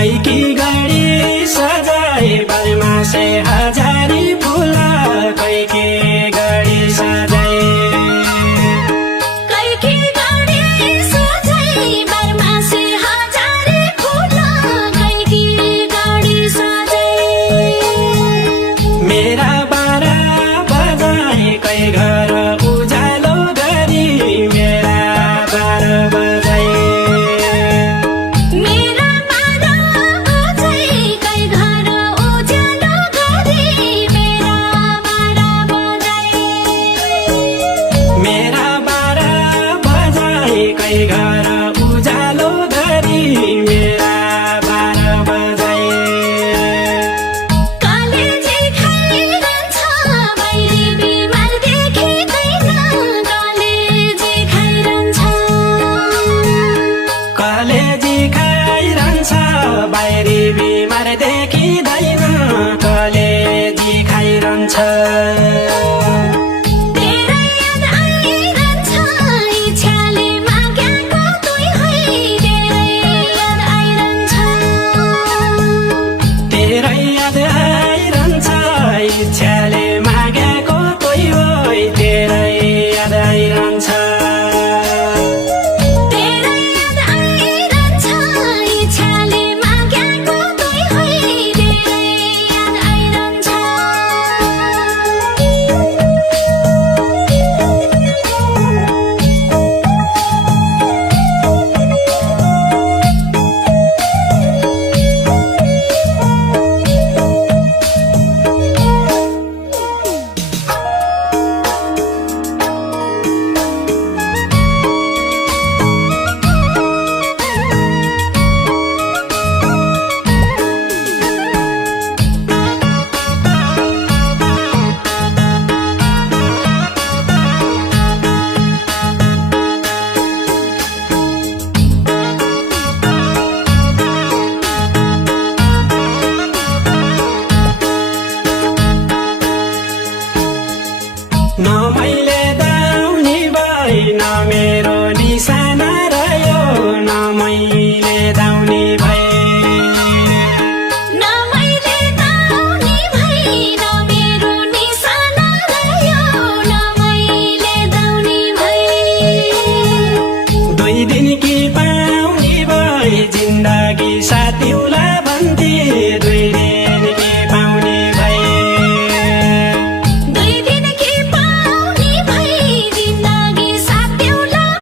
कैकी गरी सजाए बरमा से हजारी फूल कैकी गरी सजाए कैकी गरी सजाए बरमा से हजारी फूल कैकी गरी सजाए मेरा बारा बजाए कै घर उजालो गरी मेरा बारा बजाए मेरा बारा बजाए कै घर उजालो गरी मेरा बारा बजाए मेरा बारा बजाए कै घर उजालो गरी मेरा बारा बजाए कलेजी खाइरहन्छ बाहिरी बिमार देखिँदैन कलेजी खाइरहन्छ कलेजी खाइरहन्छ बाहिरी बिमार देखिँदैन कलेजी खाइरहन्छ तेरै याद आइरहन्छ इच्छाले मागेको तुई है तेरै याद आइरहन्छ तेरै याद आइरहन्छ इच्छाले मागेको तोइ होइ तेरै याद आइरहन्छ तेरै याद आइरहन्छ इच्छाले मागेको तुई है तेरै याद आइरहन्छ न मैले दाउनी भई न